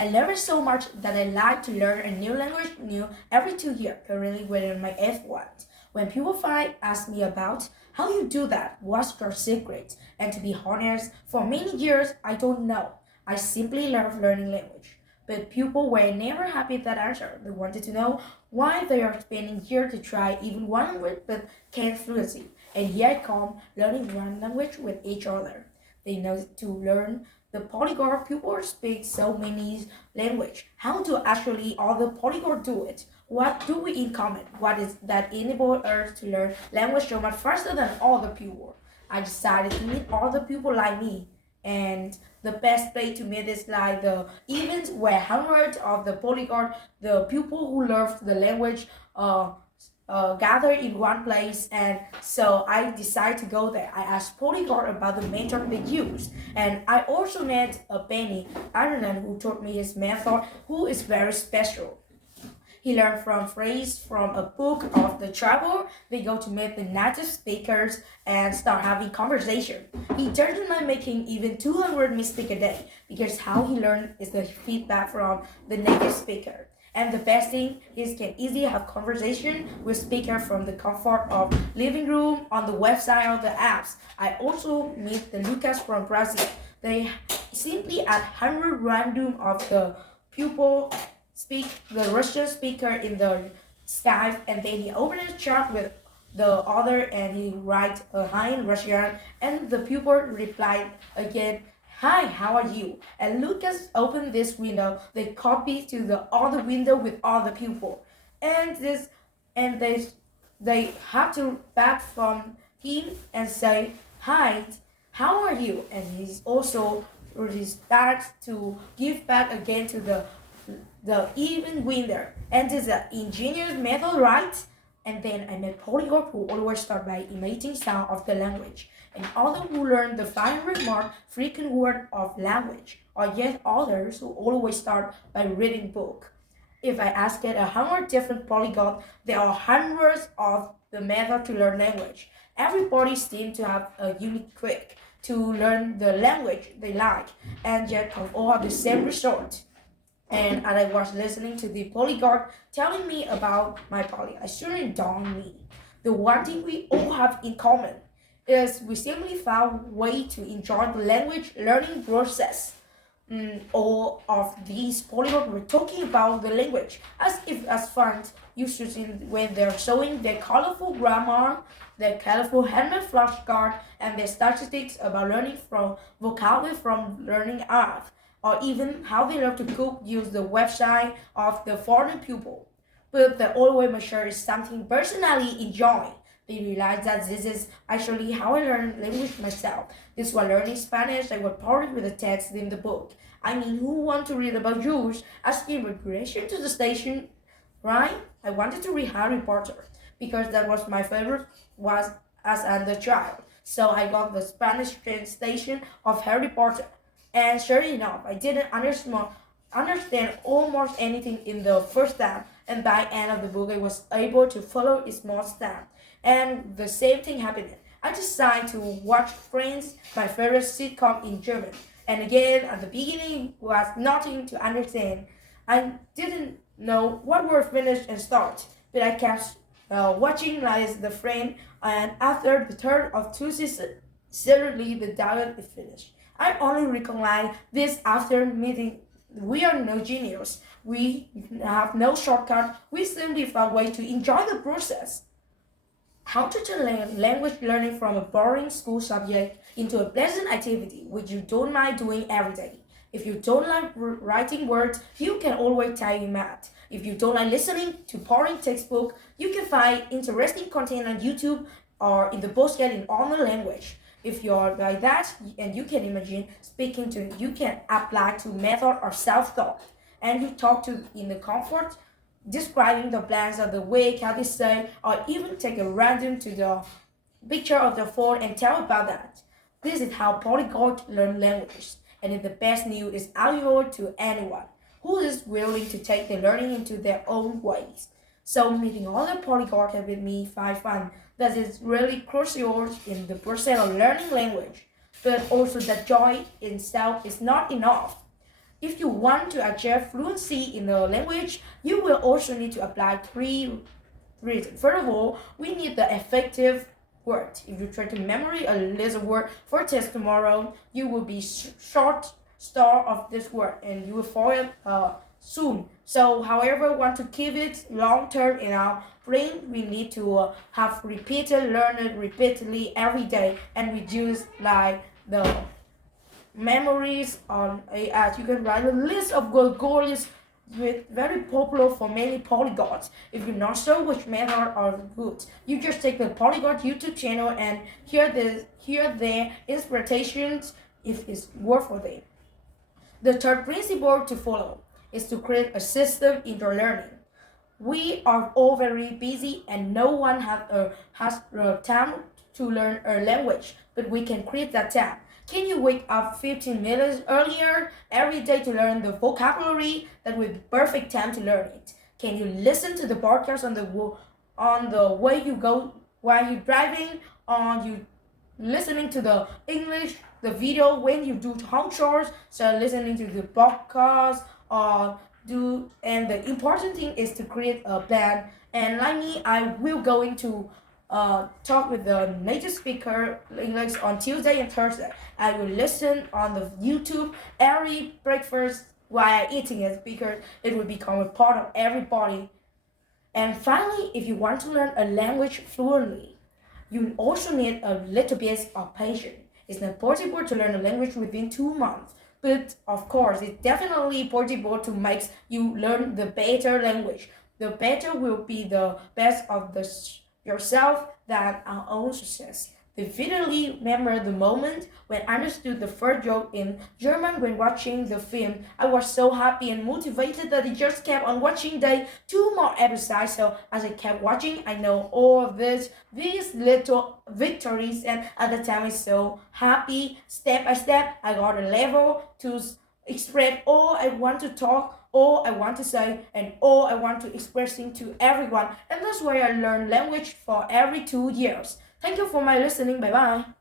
I love it so much that I like to learn a new language new every 2 years. Currently, we're in my F1. When people find ask me about how you do that, what's your secret? And to be honest, for many years I don't know. I simply love learning language. But people were never happy with that answer. They wanted to know why they are spending years to try even one language but can't fluency. And here I come learning one language with each other. They know to learn the polyglot people speak so many language. How do actually all the polyglot do it? What do we in common? What is that enable us to learn language so much faster than all the people? I decided to meet all the people like me. And the best place to meet is like the events where hundreds of the polyglot, the people who love the language, gather in one place, and so I decided to go there. I asked Polyglot about the method they use, and I also met a Benny Ireland who taught me his method, who is very special. He learned from phrase from a book of the travel. They go to meet the native speakers and start having conversation. He turns by making even 200 mistakes a day because how he learned is the feedback from the native speaker. And the best thing is can easily have conversation with speaker from the comfort of living room on the website of the apps. I also meet the Lucas from Brazil. They simply add 100 random of the pupil speak the Russian speaker in the Skype, and then he opens his chat with the other and he writes a hi in Russian, and the pupil replied again, hi, how are you? And Lucas opened this window, they copy to the other window with all the pupil. And this and they have to back from him and say, hi, how are you? And he's also starts to give back again to the even winner. And it's an ingenious method, right? And then I met polyglot who always start by imitating sound of the language, and others who learn the fine remark frequent word of language, or yet others who always start by reading book. If I ask it 100 different polyglots, there are hundreds of the method to learn language. Everybody seems to have a unique trick to learn the language they like, and yet can all have the same result. And as I was listening to the polyglot telling me about my poly, I soon dawned on me. The one thing we all have in common is we simply found a way to enjoy the language learning process. All of these polyglots were talking about the language as if as fun you should see when they're showing their colorful grammar, their colorful handmade flashcard, and their statistics about learning from vocabulary from learning art, or even how they love to cook use the website of the foreign pupil. But the always make sure is something personally enjoy. They realize that this is actually how I learn language myself. This was learning Spanish. I was part with the text in the book. I mean, who want to read about Jews asking migration to the station, right? I wanted to read Harry Potter because that was my favorite was as a child. So I got the Spanish translation of Harry Potter. And sure enough, I didn't understand almost anything in the first time, and by the end of the book, I was able to follow a small step. And the same thing happened. I decided to watch Friends, my favorite sitcom in German. And again, at the beginning, was nothing to understand. I didn't know what were finished and start, but I kept watching like the friend, and after the third of two seasons, suddenly the dialogue is finished. I only recognize this after meeting. We are no genius. We have no shortcut. We simply found a way to enjoy the process. How to turn language learning from a boring school subject into a pleasant activity which you don't mind doing every day. If you don't like writing words, you can always type math. If you don't like listening to boring textbook, you can find interesting content on YouTube or in the postcard in other language. If you're like that and you can imagine speaking to, you can apply to method or self-taught, and you talk to in the comfort describing the plans of the week, how they say, or even take a random to the picture of the phone and tell about that. This is how polyglots learn languages, and the best news is valuable to anyone who is willing to take the learning into their own ways. So meeting other polyglots with me find fun that is really crucial in the process of learning language, but also that joy itself is not enough. If you want to achieve fluency in the language, you will also need to apply three reasons. First of all, we need the effective word. If you try to memory a list of word for test tomorrow, you will be short star of this word and you will forget soon. So, however, want to keep it long term in our brain, we need to have repeated, learn it repeatedly every day, and reduce like the memories on as you can write a list of goals with very popular for many polygons. If you're not sure which method are good, you just take the polygon YouTube channel and hear their inspirations if it's worth for them. The third principle to follow is to create a system in your learning. We are all very busy and no one has time to learn a language, but we can create that time. Can you wake up 15 minutes earlier every day to learn the vocabulary? That would be perfect time to learn it. Can you listen to the podcast on the way you go while you're driving? On you listening to the English, the video when you do home chores? So listening to the podcast or and the important thing is to create a plan. And like me, I will going to talk with the native speaker English on Tuesday and Thursday. I will listen on the YouTube every breakfast while eating it because it will become a part of everybody. And finally, if you want to learn a language fluently, you also need a little bit of patience. It's not possible to learn a language within 2 months. But of course, it's definitely possible to make you learn the better language. The better will be the best of yourself than our own success. Vividly remember the moment when I understood the first joke in German when watching the film. I was so happy and motivated that I just kept on watching the 2 more episodes. So as I kept watching, I know all of these little victories, and at the time I was so happy. Step by step, I got a level to express all I want to talk, all I want to say, and all I want to expressing to everyone. And that's why I learn language for every 2 years. Thank you for my listening. Bye bye.